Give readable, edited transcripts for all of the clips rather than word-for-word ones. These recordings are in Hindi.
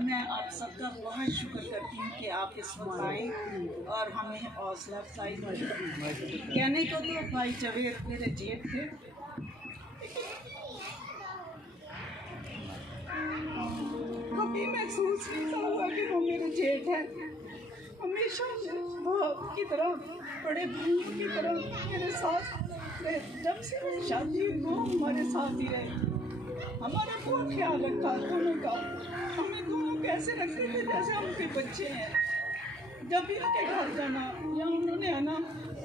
और मैं आप सबका बहुत शुक्र करती हूँ कि आप इस वक्त आए और हमें हौसला अफजाई की। कहने को तो भाई जवेद मेरे जेठ थे, कभी महसूस नहीं हुआ कि वो मेरे जेठ हैं। हमेशा भाव की तरह, बड़े भाइयों की तरह मेरे साथ रहे। जब से मेरी शादी हुई वो हमारे साथ ही रहे। हमारा बहुत ख्याल रखा दोनों का। हमें दोनों कैसे रखते थे जैसे हम उनके बच्चे हैं। जब भी उनके घर जाना या उन्होंने आना,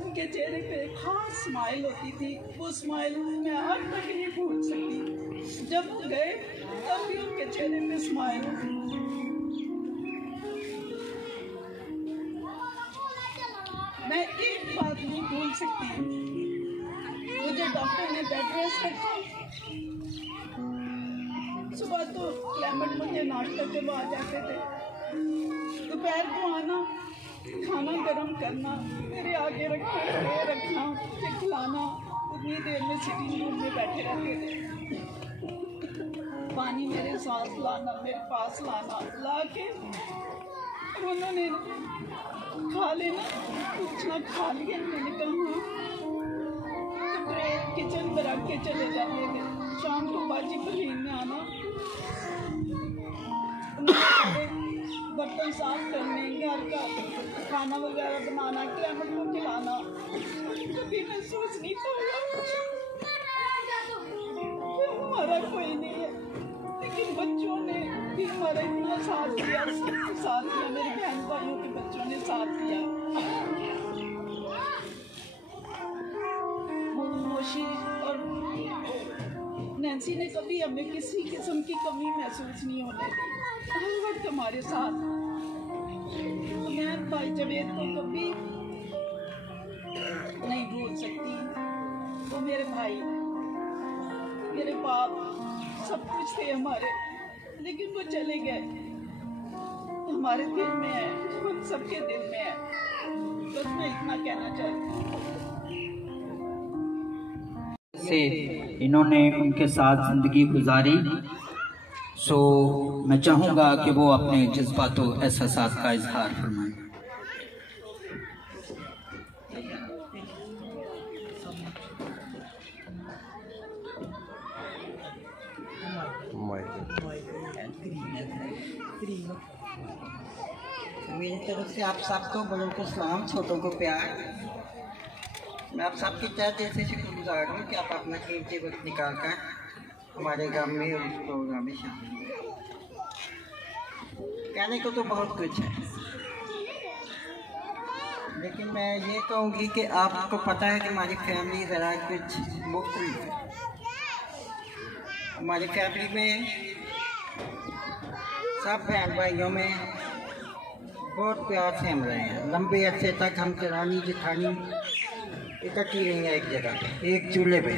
उनके चेहरे पे खास स्माइल होती थी। वो स्माइल मैं आज तक नहीं भूल सकती। जब वो गए तब भी उनके चेहरे पे स्माइल। मैं एक बात नहीं भूल सकती, मुझे डॉक्टर ने बेड रेस्ट रखा। सुबह तो क्लाइमेट मुझे नाश्ता करवा जाते थे, दोपहर को आना, खाना गर्म करना, मेरे आगे रखना, ट्रे रखना, फिर खिलाना। उतनी देर में सिटिंग रूम में बैठे रहते थे। पानी मेरे साथ लाना, मेरे पास लाना, ला के उन्होंने खा लेना, पूछना खा लिया। मैंने कहा कपड़े किचन में रख के चले जाते थे। शाम को बाजी पलीन में आना, बर्तन साफ करने, घर का खाना वगैरह बनाना, क्लाइमेट को खिलाना। कभी महसूस नहीं हुआ हमारा कोई नहीं है, लेकिन बच्चों ने भी हमारा इतना साथ दिया, सबके साथ दिया। मेरे बहन भाइयों के बच्चों ने साथ दिया। मोशी और नैन्सी ने कभी हमें किसी किस्म की कमी महसूस नहीं होने दी, हर वक्त हमारे साथ। मैं भाई जवेद को कभी नहीं भूल सकती। वो मेरे भाई, मेरे बाप, सब कुछ थे हमारे, लेकिन वो चले गए। हमारे दिल में है, हम सबके दिल में है। बस मैं इतना कहना चाहती हूँ। से इन्होंने उनके साथ जिंदगी गुजारी, सो मैं चाहूँगा कि वो अपने जज्बातों एहसासात का इजहार फरमाएं। मेरी तरफ से आप सबको बड़ों को सलाम, छोटों को प्यार। मैं आप सबकी तहे दिल से शुक्रगुजार हूँ कि आप अपना कीमती वक्त निकाल कर हमारे गांव में और इस प्रोग्राम में शामिल हुए। कहने को तो बहुत कुछ है, लेकिन मैं ये कहूँगी कि आपको पता है कि हमारी फैमिली ज़रा कुछ मुख्तलिफ है। हमारी फैमिली में सब बहन भाइयों में बहुत प्यार से हम रहे हैं। लंबे अरसे तक हम दरानी जेठानी इकट्ठी रही हैं एक जगह पे, एक चूल्हे पे।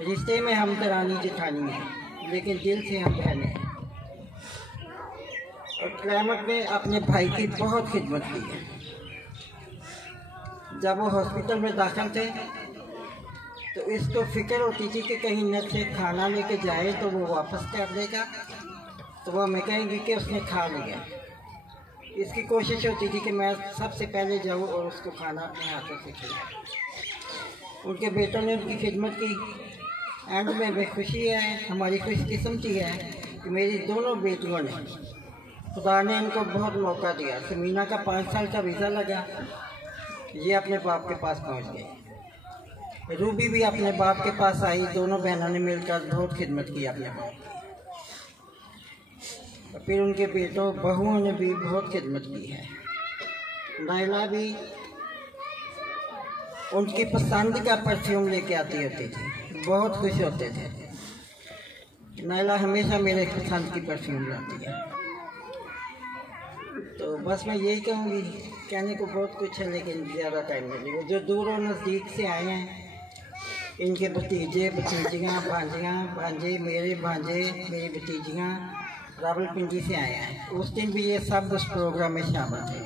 रिश्ते में हम दरानी जेठानी हैं, लेकिन दिल से हम बहने हैं। और क्लाइमेट में अपने भाई की बहुत खिदमत की है। जब वो हॉस्पिटल में दाखिल थे तो इसको फिक्र होती थी कि कहीं न से खाना लेके जाए तो वो वापस कर देगा, तो वो हमें कहेंगे कि उसने खा लिया। इसकी कोशिश होती थी कि मैं सबसे पहले जाऊँ और उसको खाना अपने हाथों से खिलाऊँ। उनके बेटों ने उनकी खिदमत की। एंड में वे खुशी है, हमारी खुशकिस्मती है कि मेरी दोनों बेटियों ने, खुदा ने इनको बहुत मौका दिया। समीना का 5 साल का वीज़ा लगा, ये अपने बाप के पास पहुंच गई। रूबी भी अपने बाप के पास आई, दोनों बहनों ने मिलकर बहुत खिदमत की अपने बाप। फिर उनके बेटों बहुओं ने भी बहुत खिदमत की है। नायला भी उनकी पसंद का परफ्यूम लेके आती होती थी, बहुत खुश होते थे। नायला हमेशा मेरे पसंद की परफ्यूम लाती है। तो बस मैं यही कहूँगी, कहने को बहुत कुछ है लेकिन ज़्यादा टाइम नहीं लगेगा। जो दूर और नज़दीक से आए हैं, इनके भतीजे भतीजियाँ, भांजियाँ भांजे, मेरे भांजे मेरी भतीजियाँ रावलपिंडी से आए हैं। उस दिन भी ये सब उस प्रोग्राम में शामिल थे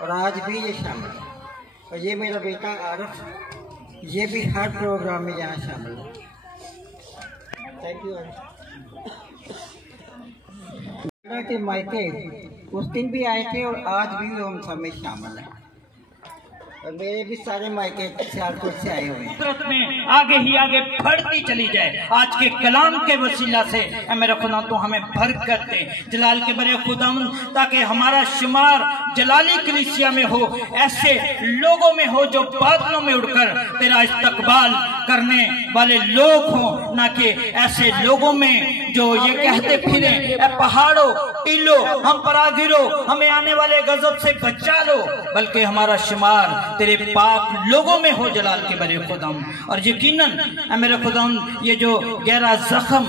और आज भी ये शामिल है। और ये मेरा बेटा आरफ, ये भी हर प्रोग्राम में यहाँ शामिल है। Thank you. के मायके उस दिन भी आए थे और आज भी वो हम सब में शामिल है। और मेरे भी सारे मायके सियालकोट से आए हुए हैं। कुदरत में आगे ही आगे बढ़ती चली जाए आज के कलाम के वसीला से। मेरे खुदा तो हमें भर करते जलाल के बरे खुदाम, ताकि हमारा शुमार जलाली कलीसिया में हो, ऐसे लोगों में हो जो बादलों में उड़कर तेरा इस्तकबाल करने वाले लोग हों, ना कि ऐसे लोगों में जो ये कहते फिरे पहाड़ों टीलो हम पर आ गिरो, हमें आने वाले गजब से बचा लो, बल्कि हमारा शुमार तेरे पाक लोगों में हो जलाल के बरे खुदाम। और यकीनन मेरे खुदाम ये जो गहरा जख्म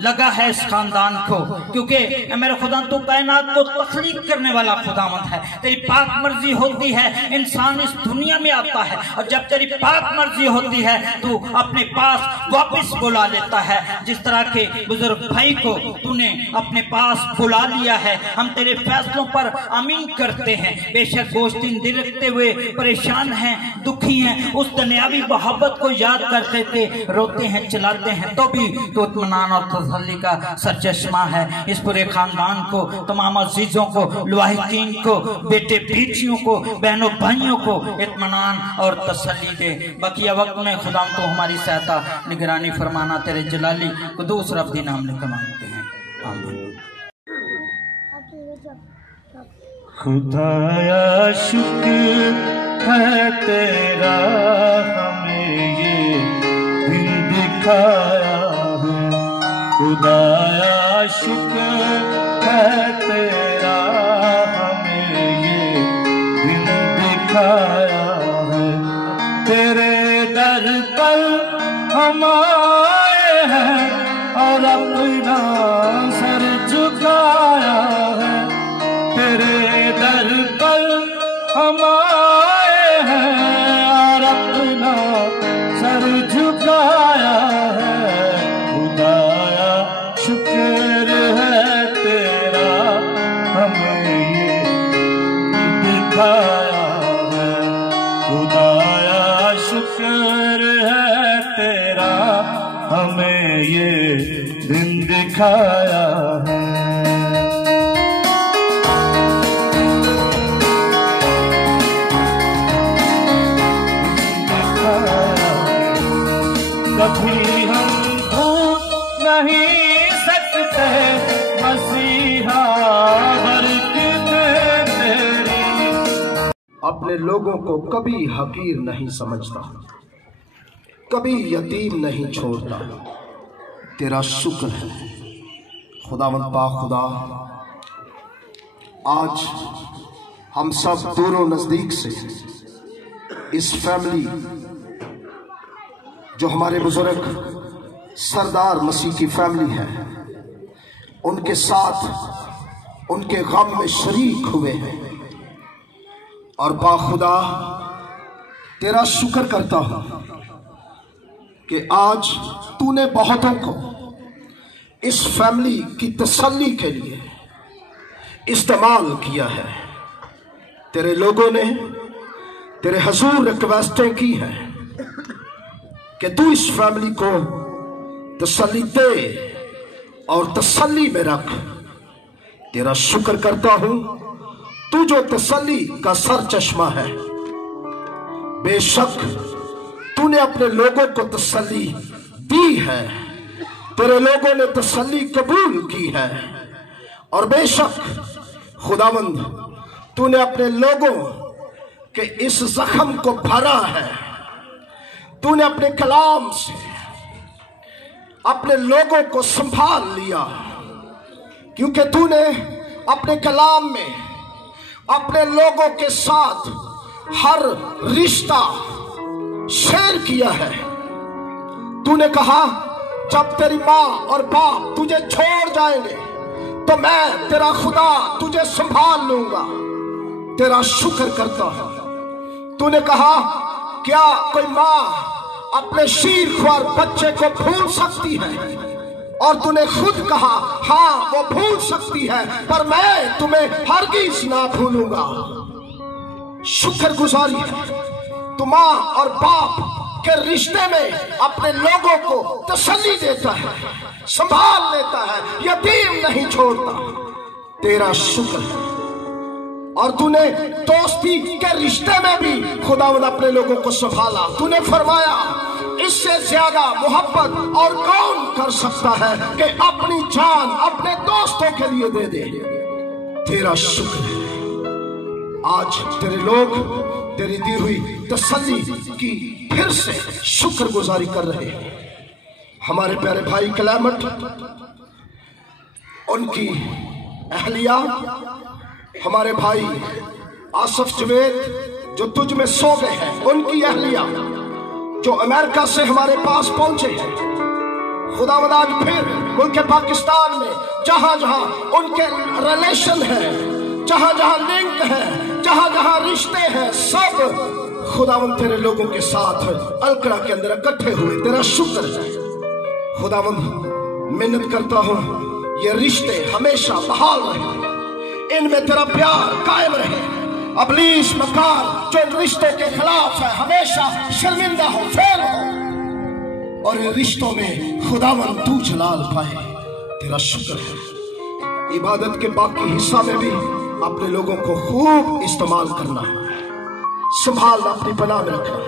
लगा है इस खानदान को, क्योंकि मेरे खुदा तो कायनात को तख्लीक करने वाला खुदावंद है। तेरी पाक मर्जी होती है इंसान इस दुनिया में आता है, और जब तेरी पाक मर्जी होती है तो अपने पास वापस बुला लेता है। जिस तरह के बुजुर्ग भाई को तूने अपने पास बुला लिया है, हम तेरे फैसलों पर आमीन करते हैं। बेशक गोश्तीन दिल रखते हुए परेशान हैं, दुखी हैं, उस दुनियावी मोहब्बत को याद करते थे, रोते हैं, चिल्लाते हैं, तो भी तो इत्मीनान और तसल्ली का सरचश्मा है। इस पूरे खानदान को, तमाम अजीजों को, लवाहिकीन को, बेटे बेटियों को, बहनों भाइयों को इत्मीनान और तसल्ली दे। बकिया वक्त में खुदा तो हमारी सहायता निगरानी फरमाना तेरे जलाली कुदूस रब्बी नाम लेकर मांगते हैं, आमीन। खुदाया शुक्र है तेरा, हमें ये दिन दिखाया है। खुदाया शुक्र है तेरा, हमें ये दिन दिखाया है। तेरे दर पर हम आए हैं और अपना सर झुकाया है। तेरे दर पर हम आए हैं और अपना सर झुकाया है। खुदाया शुक्र है तेरा, हमें ये दिखाया है। खुदाया शुक्र है तेरा, हमें ये दिन दिखाया है। कभी हम भूल नहीं सकते मसीहा बरकत तेरी। अपने लोगों को कभी हकीर नहीं समझता, कभी यतीम नहीं छोड़ता। तेरा शुक्र है खुदावंद पाक खुदा। आज हम सब दूरों नजदीक से इस फैमिली जो हमारे बुजुर्ग सरदार मसीह की फैमिली है, उनके साथ उनके गम में शरीक हुए हैं। और बाखुदा तेरा शुक्र करता हूं कि आज तूने बहुतों को इस फैमिली की तसल्ली के लिए इस्तेमाल किया है। तेरे लोगों ने तेरे हजूर रिक्वेस्टें की हैं कि तू इस फैमिली को तसल्ली दे और तसल्ली में रख। तेरा शुक्र करता हूं, तू जो तसल्ली का सर चश्मा है। बेशक तूने अपने लोगों को तसल्ली दी है, तेरे लोगों ने तसल्ली कबूल की है। और बेशक खुदावंद तूने अपने लोगों के इस जख्म को भरा है। तूने अपने कलाम से अपने लोगों को संभाल लिया, क्योंकि तूने अपने कलाम में अपने लोगों के साथ हर रिश्ता शेयर किया है। तूने कहा जब तेरी माँ और बाप तुझे छोड़ जाएंगे तो मैं तेरा खुदा तुझे संभाल लूंगा। तेरा शुक्र करता है। तूने कहा क्या कोई माँ अपने शीरख्वार बच्चे को भूल सकती है? और तूने खुद कहा हाँ वो भूल सकती है, पर मैं तुम्हें हरगिज ना भूलूंगा। शुक्रगुजारी है तू माँ और बाप के रिश्ते में अपने लोगों को तसल्ली देता है, संभाल लेता है, यतीम नहीं छोड़ता। तेरा शुक्र है। और तूने दोस्ती के रिश्ते में भी खुदावंद अपने लोगों को संभाला। तूने फरमाया इससे ज्यादा मोहब्बत और कौन कर सकता है कि अपनी जान अपने दोस्तों के लिए दे दे। तेरा शुक्र है। आज तेरे लोग तेरी दी हुई तसल्ली की फिर से शुक्रगुजारी कर रहे हैं। हमारे प्यारे भाई कलामत, उनकी अहलिया, हमारे भाई आसफ जवेद जो तुझ में सो गए हैं, उनकी अहलिया जो अमेरिका से हमारे पास पहुंचे हैं, खुदावंद आज फिर मुल्क पाकिस्तान में जहां जहां उनके रिलेशन है, जहां जहां लिंक है, जहां जहां रिश्ते हैं, सब खुदावंद तेरे लोगों के साथ अलकड़ा के अंदर इकट्ठे हुए। तेरा शुक्र है खुदावंद। मेहनत करता हूं ये रिश्ते हमेशा बहाल रहे, इनमें तेरा प्यार कायम रहे। अबलीस मकार जो इन रिश्तों के खिलाफ है हमेशा शर्मिंदा हो, फेल हो, और इन रिश्तों में खुदावंद तू जलाल पाए। तेरा शुक्र है। इबादत के बाकी हिस्सा में भी अपने लोगों को खूब इस्तेमाल करना है, संभालना, अपनी पनाह में रखना,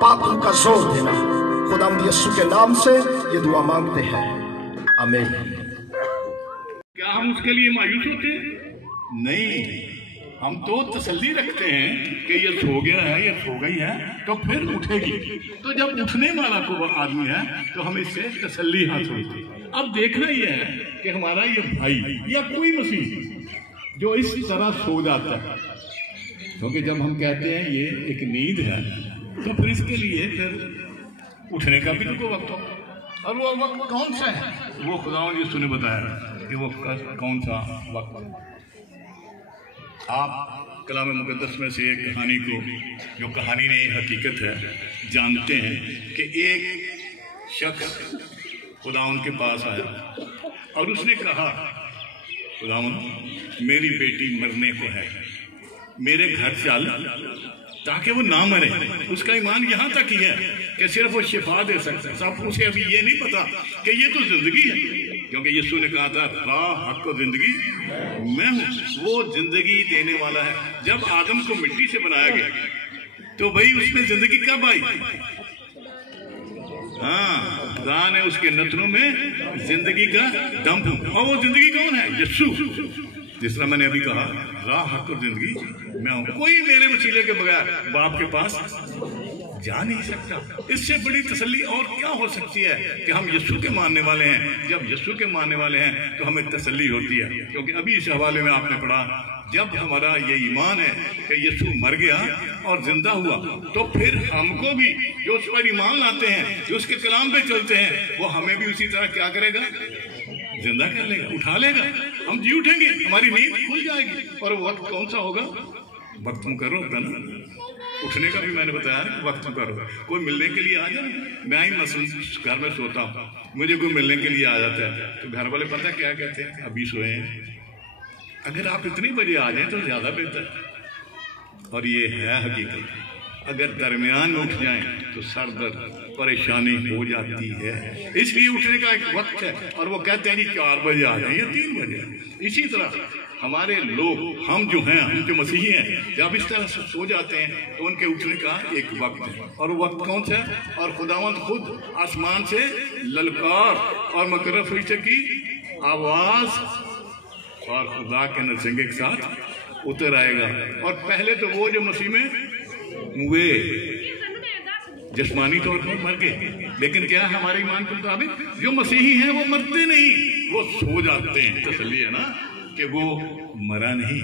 पापों का जोर देना। खुदावंद यीशु के नाम से ये दुआ मांगते हैं, आमीन। क्या हम उसके लिए मायूस होते हैं? नहीं, हम तो तसल्ली रखते हैं कि ये सो गया है, ये सो गई है, तो फिर उठेगी। तो जब उठने वाला को आदमी है तो हमें इससे तसल्ली हासिल होती है। अब देखना यह है कि हमारा ये भाई या कोई मसीह जो इस तरह सो जाता है, क्योंकि जब हम कहते हैं ये एक नींद है तो फिर इसके लिए फिर उठने का भी तो वक्त हो, और वो वक्त कौन सा है? वो खुदावंद यीशु ने बताया कि वो कौन सा वक्त है। आप कलाम मुकद्दस में से एक कहानी को, जो कहानी नहीं हकीकत है, जानते हैं कि एक शख्स खुदावंद के पास आया और उसने कहा, खुदावंद मेरी बेटी मरने को है, मेरे घर चल ताकि वो ना मरे। उसका ईमान यहाँ तक ही है कि सिर्फ वो शिफा दे सकता है। सब उसे अभी ये नहीं पता कि ये तो जिंदगी है, क्योंकि यीशु ने कहा था राह, हक और जिंदगी मैं हूँ। वो जिंदगी देने वाला है। जब आदम को मिट्टी से बनाया गया तो भाई उसमें जिंदगी कब आई? हाँ, खुदा ने उसके नथनों में जिंदगी का दम, और वो जिंदगी कौन है? यीशु। जिस तरह मैंने अभी कहा, राह, हक और जिंदगी मैं हूं। कोई मेरे वसीले के बगैर बाप के पास जा नहीं सकता। इससे बड़ी तसल्ली और क्या हो सकती है कि हम यीशु के मानने वाले हैं। जब यीशु के मानने वाले हैं तो हमें तसल्ली होती है, क्योंकि अभी इस हवाले में आपने पढ़ा, जब हमारा ये ईमान है कि यीशु मर गया और जिंदा हुआ, तो फिर हमको भी जो उस पर ईमान लाते हैं, जो उसके कलाम पे चलते हैं, वो हमें भी उसी तरह क्या करेगा? जिंदा कर लेगा, उठा लेगा। हम जी उठेंगे, हमारी नींद खुल जाएगी। और वक्त कौन सा होगा? वक्त मुकर्रर होगा ना। उठने का भी मैंने बताया वक्त मुकर्रर। कोई मिलने के लिए आ जाए, मैं ही मसलन घर में सोता हूँ, मुझे कोई मिलने के लिए आ जाता है तो घर वाले पता क्या कहते हैं? अभी सोए हैं। अगर आप इतने बजे आ जाए तो ज्यादा बेहतर है। और ये है हकीकत। अगर दरमियान में उठ जाएं तो सर दर्द, परेशानी हो जाती है। इसलिए उठने का एक वक्त है, और वो कहते हैं कि 4 बजे आ जाए या 3 बजे। इसी तरह हमारे लोग, हम जो हैं, हम जो मसीही हैं, जब इस तरह से सो जाते हैं तो उनके उठने का एक वक्त है। और वो वक्त कौन सा है? और खुदावंद खुद आसमान से ललकार और मुकर्रर फरिश्ते की आवाज और खुदा के नरसिंगे के साथ उतर आएगा। और पहले तो वो जो मसीह में हुए जिस्मानी तौर पर मर गए, लेकिन क्या हमारे ईमान के मुताबिक जो मसीही हैं वो मरते नहीं, वो सो जाते हैं। तसल्ली है ना कि वो मरा नहीं,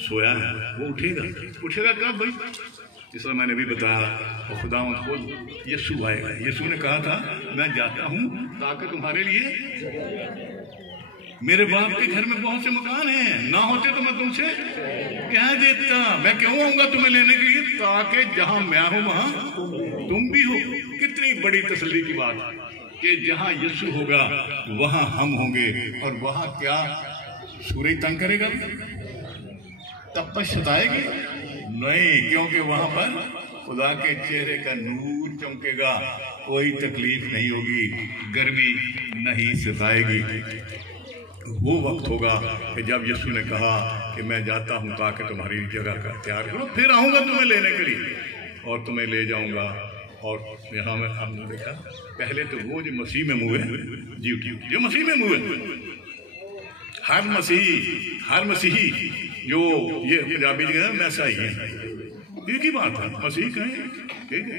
सोया है। वो उठेगा। उठेगा कब भाई? जिस तरह मैंने भी बताया, और खुदावंद खुद यीशु आएगा। यीशु ने कहा था, मैं जाता हूँ ताकि तुम्हारे लिए, मेरे बाप के घर में बहुत से मकान हैं, ना होते तो मैं तुमसे कह देता। मैं क्यों आऊंगा तुम्हें लेने के लिए? ताकि जहां मैं हूं वहां तुम भी हो। कितनी बड़ी तसल्ली की बात कि जहां यीशु होगा वहां हम होंगे। और वहां क्या सूरज तंग करेगा? तपश सताएगी नहीं, क्योंकि वहां पर खुदा के चेहरे का नूर चमकेगा। कोई तकलीफ नहीं होगी, गर्मी नहीं सताएगी। वो वक्त होगा कि जब यीशु ने कहा कि मैं जाता हूँ ताकि तुम्हारी जगह का तैयार करो, फिर आऊँगा तुम्हें लेने के लिए और तुम्हें ले जाऊँगा। और यहाँ में हमने देखा पहले तो वो जो मसीह में मुए जो मसीह में मुए, हर मसीही जो ये पंजाबी जगह मैसा ही है, एक ही बात है, मसीह कहें ठीक है।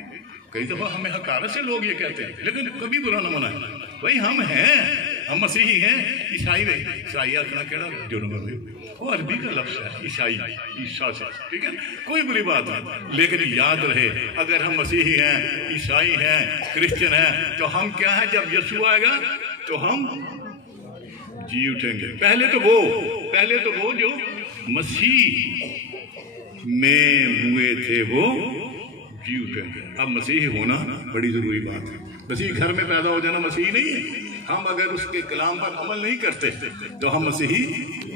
कई दफा हमें हकारत से लोग ये कहते हैं, लेकिन कभी बुरा ना मनाए, भाई हम हैं, हम मसीही हैं। ईसाई अपना केड़ा जुर्म है, वो अरबी का लफ्ज है ईसाई, ईसा से, ठीक है, कोई बुरी बात नहीं। लेकिन याद रहे अगर हम मसीही हैं, ईसाई हैं, क्रिश्चियन हैं, तो हम क्या है, जब यीशु आएगा तो हम जी उठेंगे। पहले तो वो जो मसीह में हुए थे वो जी उठेंगे। अब मसीह होना बड़ी जरूरी बात है। मसीह घर में पैदा हो जाना मसीह नहीं है। हम अगर उसके कलाम पर अमल नहीं करते तो हम मसीही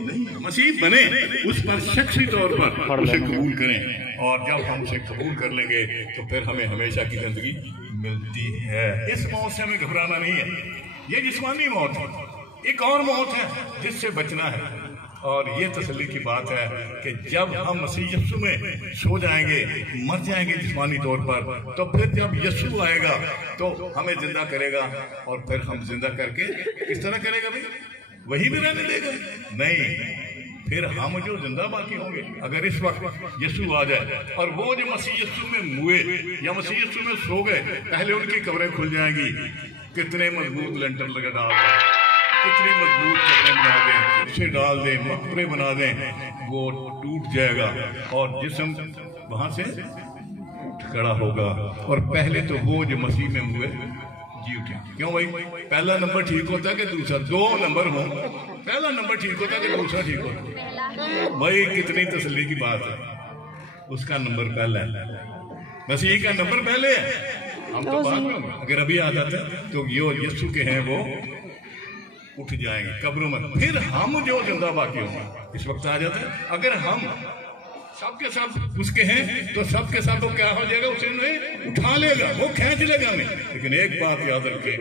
नहीं, मसीह बने, उस पर शख्सी तौर पर उसे कबूल करें, और जब हम उसे कबूल कर लेंगे तो फिर हमें हमेशा की जिंदगी मिलती है। इस मौत से हमें घबराना नहीं है, ये जिस्मानी मौत है, एक और मौत है जिससे बचना है। और ये तसल्ली की बात है कि जब हम मसीह यीशु में सो जाएंगे, मर जाएंगे जिस्मानी तौर पर, तो फिर जब यीशु आएगा तो हमें जिंदा करेगा, और फिर हम जिंदा करके किस तरह करेगा भाई, वही भी रहने देगा नहीं, फिर हम जो जिंदा बाकी होंगे। अगर इस वक्त यीशु आ जाए और वो जो मसीह यीशु में मुए या मसीह यीशु में सो गए, पहले उनकी कब्रें खुल जाएंगी, कितने मजबूत लेंटर लगा डाल दें, कितनी मजबूत कब्रें बना दें, उसे डाल दें, मकबरे बना दें, वो टूट जाएगा और जिस्म वहां से खड़ा होगा। और पहले तो वो जो मसीह में हुए जी उठे। क्यों भाई, पहला नंबर ठीक होता है कि दूसरा, 2 नंबर हो, पहला नंबर ठीक होता है कि दूसरा ठीक होता। भाई कितनी तसल्ली की बात है, उसका नंबर पहला है, मसीह का नंबर पहले है। हम तो बाद में, अगर अभी आ जाते तो यो यीशु के हैं वो उठ जाएंगे कब्रों में, फिर हम जो जिंदा बाकी होंगे इस वक्त आ जाते हैं। अगर हम सबके साथ उसके हैं तो सबके साथ वो क्या हो जाएगा, उसे नहीं उठा लेगा, वो खींच लेगा हमें। लेकिन एक बात याद रखे,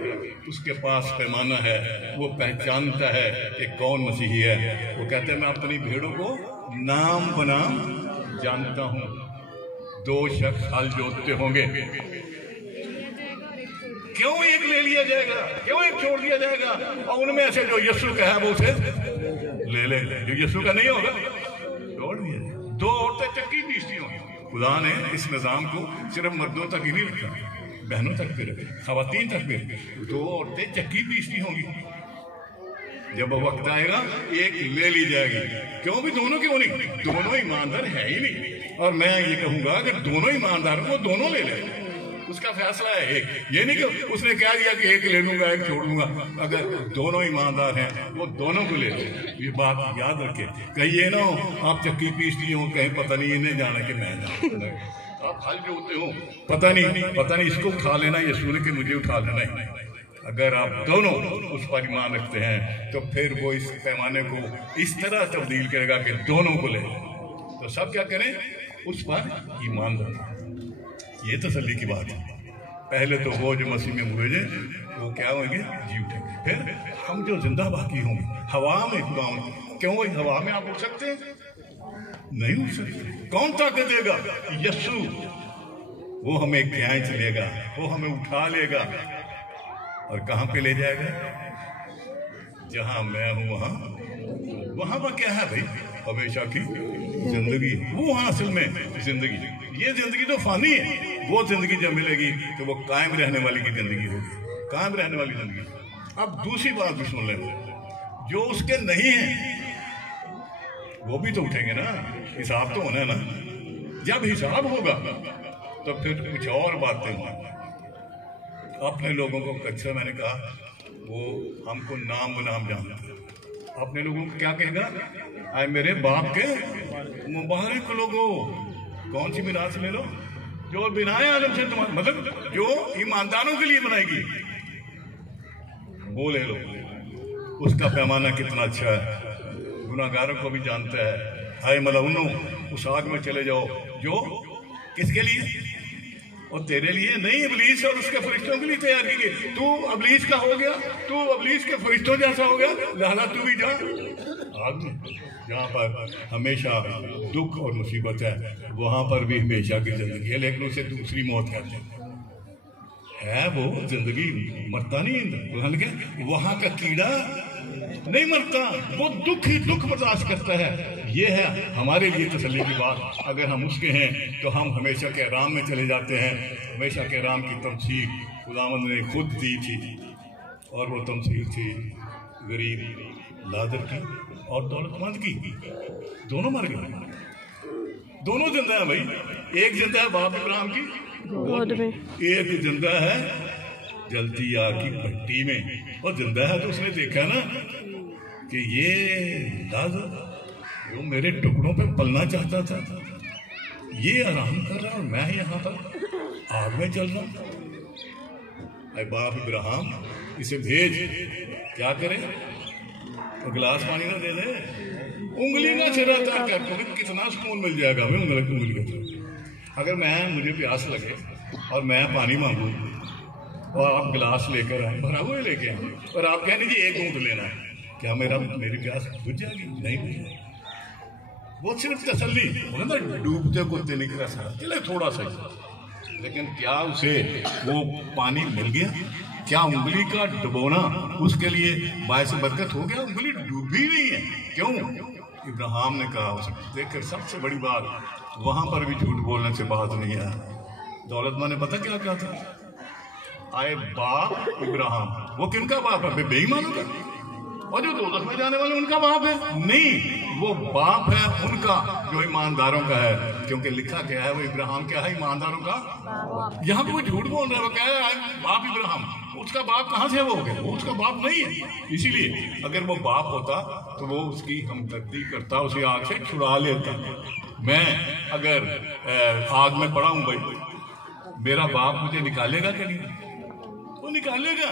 उसके पास पैमाना है, वो पहचानता है कि कौन मसीही है। वो कहते हैं मैं अपनी भेड़ों को नाम बनाम जानता हूँ। 2 शख्स हल जोतते होंगे, क्यों एक ले लिया जाएगा, क्यों एक छोड़ दिया जाएगा, और उनमें से जो यीशु का है वो उसे ले, जो यीशु का नहीं होगा छोड़ दिया जाएगा। 2 औरतें चक्की पीसती होंगी। खुदा ने इस निज़ाम को सिर्फ मर्दों तक ही नहीं रखा, बहनों तक भी रखा, खवातीन तक भी रखा। 2 औरतें चक्की पीसती होंगी, जब वक्त आएगा एक ले ली जाएगी। क्यों भी दोनों क्यों नहीं, दोनों ईमानदार है ही नहीं। और मैं ये कहूंगा अगर दोनों ईमानदार वो दोनों ले ले, उसका फैसला है एक, ये नहीं कि उसने कह दिया कि एक ले लूंगा एक छोड़ लूंगा। अगर दोनों ईमानदार हैं वो दोनों को ले ले। ये बात याद रखे, कहीं ये ना हो आप चक्की पीसती हो, कहीं पता नहीं इन्हें जाना कि मैं जाना, आप हल जोते हो, पता नहीं इसको उठा लेना ये सूर्य के मुझे उठा लेना है। अगर आप दोनों उस पर ईमान रखते हैं तो फिर वो इस पैमाने को इस तरह तब्दील करेगा कि दोनों को ले। तो सब क्या करें, उस पर ईमान रखें। ये तसल्ली की बात है। पहले तो वो जो मसीह में हुए वो क्या होंगे, जी उठेंगे। फिर हम जो जिंदा बाकी होंगे हवा में उड़ाएंगे। क्यों भाई, हवा में आप उड़ सकते हैं? नहीं उड़ सकते। कौन ताकत देगा? यीशु। वो हमें खींच लेगा, वो हमें उठा लेगा और कहाँ पे ले जाएगा? जहां मैं हूं वहां पर क्या है भाई, हमेशा की जिंदगी। वो हासिल में जिंदगी, ये जिंदगी तो फानी है। वो जिंदगी जब मिलेगी तो वो कायम रहने वाली की जिंदगी होगी, कायम रहने वाली जिंदगी। अब दूसरी बात भी सुन लें, जो उसके नहीं है वो भी तो उठेंगे ना, हिसाब तो होना है ना। जब हिसाब होगा तो फिर कुछ और बातें होंगी। अपने लोगों को अच्छा, मैंने कहा वो हमको नाम बनाम जानता है। अपने लोगों को क्या कहेगा? आए मेरे बाप के मुबारक लोगों, कौन सी मिराज ले लो? जो बिना आलम से तुम्हारा, मतलब जो ईमानदारों के लिए बनाएगी वो ले लो। उसका पैमाना कितना अच्छा है, गुनाहगारों को भी जानता है। हाय मलउनो, उस आग में चले जाओ जो किसके लिए? और तेरे लिए नहीं, इब्लीस और उसके फरिश्तों के लिए तैयार की गई। तू इब्लीस का हो गया, तू इब्लीस के फरिश्तों जैसा हो गया, लिहाजा तू भी जा आग में। जहाँ पर हमेशा दुख और मुसीबत है वहाँ पर भी हमेशा की जिंदगी है, लेकिन उसे दूसरी मौत कहते है वो जिंदगी, मरता नहीं। वहाँ का कीड़ा नहीं मरता, वो दुख ही दुख बर्दाश्त करता है। ये है हमारे लिए तसल्ली की बात। अगर हम उसके हैं तो हम हमेशा के आराम में चले जाते हैं। हमेशा के आराम की तमसील खुदावंद ने खुद दी थी, और वो तमसील थी गरीब लादर की और दौलतमंद की। दोनों मर गए, दोनों जिंदा है भाई। एक जिंदा है बाप इब्राहिम की गोद में, एक जिंदा है जलती आग की भट्टी में। और जिंदा है तो उसने देखा ना कि ये लाज़र जो मेरे टुकड़ों पे पलना चाहता था, ये आराम कर रहा और मैं यहाँ पर आग में चल रहा हूँ। अरे बाप इब्राहिम, इसे भेज, क्या करे तो गिलास पानी ना दे दे, उंगली ना छिड़ाता कर, तुम्हें कितना सुकून मिल जाएगा हमें उंगली के थ्रू। अगर मुझे प्यास लगे और मैं पानी मांगू और आप गिलास लेकर आए, भरा हुए लेके आए, और आप कह दीजिए एक घूंट लेना है, क्या मेरी प्यास बुझ जाएगी? नहीं बुझ जाएगी। वो सिर्फ तसल्ली ना, डूबते कुत्ते नहीं कर सकता, चले थोड़ा सा, लेकिन क्या उसे वो पानी मिल गया? क्या उंगली का डुबोना उसके लिए बायस बरकत हो गया? उंगली डूबी नहीं है। क्यों? इब्राहिम ने कहा उसे देखकर सबसे बड़ी बात, वहां पर भी झूठ बोलने से बात नहीं है। दौलतमंद ने पता क्या कहा था? आए बाप इब्राहिम, वो किनका बाप है? बेईमानों का। और जो दोज़ख में जाने वाले उनका बाप है? नहीं, वो बाप है उनका जो ईमानदारों का है, क्योंकि लिखा क्या है, वो इब्राहिम क्या है? ईमानदारों का। यहाँ पे वो झूठ बोल रहा है, वो कह रहा है बाप इब्राहिम। उसका बाप कहाँ से वो हो गया? वो उसका बाप नहीं है। इसीलिए अगर वो बाप होता तो वो उसकी हमदर्दी करता, उसे आग से छुड़ा लेता। मैं अगर आग में पड़ा हूं भाई, मेरा बाप मुझे निकालेगा कि नहीं? वो निकालेगा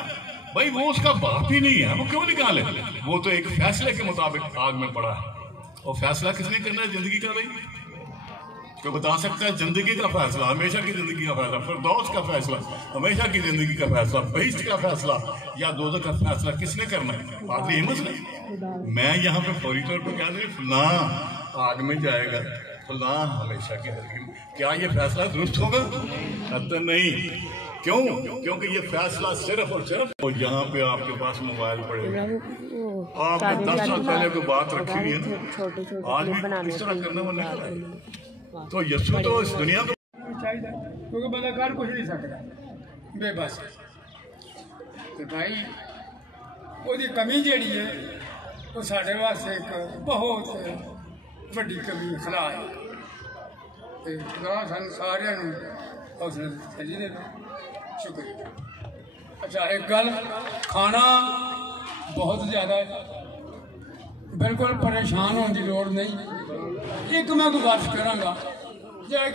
भाई, वो उसका बाप ही नहीं है, वो क्यों निकाले? वो तो एक फैसले के मुताबिक आग में पड़ा है। और फैसला किसने करना है जिंदगी का? भाई क्यों बता सकता है? जिंदगी का फैसला, हमेशा की जिंदगी का फैसला, फिरदौस का फैसला, हमेशा की जिंदगी का फैसला, बहिश्त का फैसला या दोज़ख का फैसला किसने करना है? पादरी हिम्मत ने। मैं यहाँ पे फौरी तौर पर कह दूं फलां आग में जाएगा, फलां हमेशा की जिंदगी। क्या ये फैसला दुरुस्त होगा? अतः नहीं। क्यों? क्योंकि ये फैसला सिर्फ और सिर्फ, और यहाँ पे आपके पास मोबाइल पड़ेगा, आपने 10 साल पहले कोई बात रखी हुई है ना, आज भी इस तरह करना मन नहीं। तो यीशु तो इस दुनिया को चाहिए, क्योंकि बंदा कर कुछ नहीं सकता, बेबस। तो भाई ਉਹਦੀ कमी ਜਿਹੜੀ ਹੈ ਉਹ ਸਾਡੇ ਵਾਸਤੇ ਇੱਕ ਬਹੁਤ ਵੱਡੀ ਕਮੀ ਖਲਾ ਹੈ। ਤੇ ਖੁਦਾ ਸਾਨੂੰ ਸਾਰਿਆਂ ਨੂੰ ਹੌਸਲਾ ਤਸੱਲੀ ਦੇਵੇ। शुक्रिया। अच्छा, एक गल, खाना बहुत ज़्यादा है, बिल्कुल परेशान होने की लोड़ नहीं। एक मैं गुजारिश करांगा, जय